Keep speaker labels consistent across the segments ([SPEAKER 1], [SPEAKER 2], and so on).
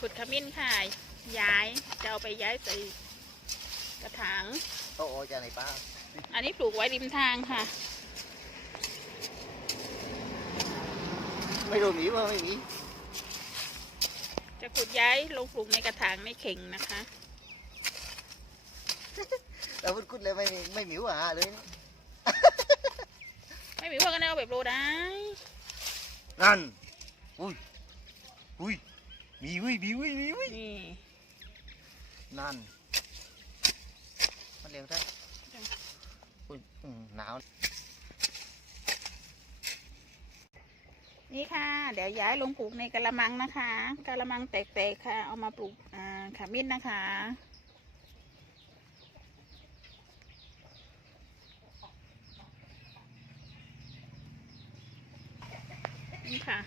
[SPEAKER 1] ขุดขมิ้นค่ะย้ายจะเอาไปย้ายใส่กระถาง
[SPEAKER 2] โอ้โอจะไหนป้า
[SPEAKER 1] อันนี้ปลูกไว้ริมทางค่ะ
[SPEAKER 2] ไม่รู้มีว่าไม่มี
[SPEAKER 1] จะขุดย้ายลงปลูกในกระถางในเข่งนะคะ
[SPEAKER 2] แต่พูดคุดเลยไม่มีไม่มีว่าเลย
[SPEAKER 1] ไม่มีพวกกันเอาแบบโรได้
[SPEAKER 2] นั่นอุ้ยอุ้ย มีเว้ยมีเว้ยมีเว้ย
[SPEAKER 1] นี่
[SPEAKER 2] นั่น มันเร็วได้อุ้ยอืมหนาว
[SPEAKER 1] นี่ค่ะ เดี๋ยวย้ายลงปลูกในกระมังนะคะกระมังแตกๆค่ะ เอามาปลูกอ่าขมิ้นนะคะ นี่ค่ะ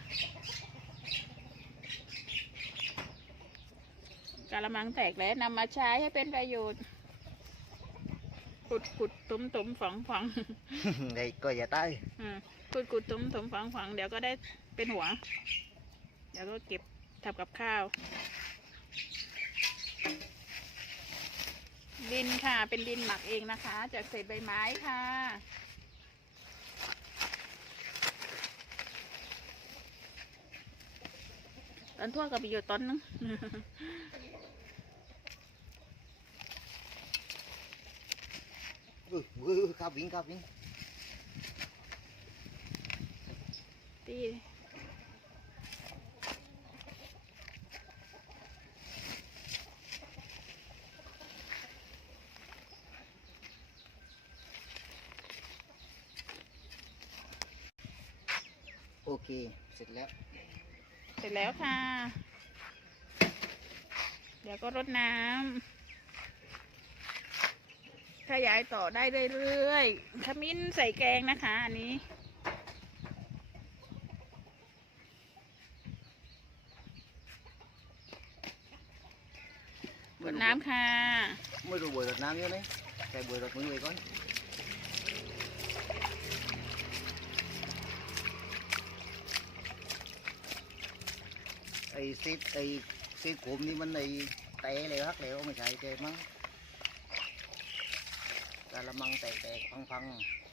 [SPEAKER 1] กระมังแตกแล้วนำมาใช้ให้เป็นประโยชน์ขุดขุดตุ้มตุ้มฝังฝัง
[SPEAKER 2] ไอ้ก็อย่าตาย
[SPEAKER 1] อืมขุดขุดตุ้มตุ้มฝังฝังเดี๋ยวก็ได้เป็นหัว เดี๋ยวก็เก็บทำกับข้าว ดินค่ะ เป็นดินหมักเองนะคะ จากเศษใบไม้ค่ะ ตอนทั่วกับมีอยู่ต้นนึง
[SPEAKER 2] อุ้ยอุ้ยอุ้ยข้าวิ่งข้าวิ่ง
[SPEAKER 1] ตี
[SPEAKER 2] โอเค เสร็จแล้ว
[SPEAKER 1] เสร็จแล้วค่ะ เดี๋ยวก็รดน้ำ ขยายต่อได้เรื่อยๆขมิ้นใส่แกงนะคะอันนี้รดน้ำค่ะ
[SPEAKER 2] ไม่รู้บวยรดน้ำเยอะเลยแต่บวยรดมือไว้ก่อนไอ้ซีไอ้ซีดผมนี่มันไอ้เตะเลยฮักเลยไม่ใช่เตะมั้ง ละมังแตกๆพังๆ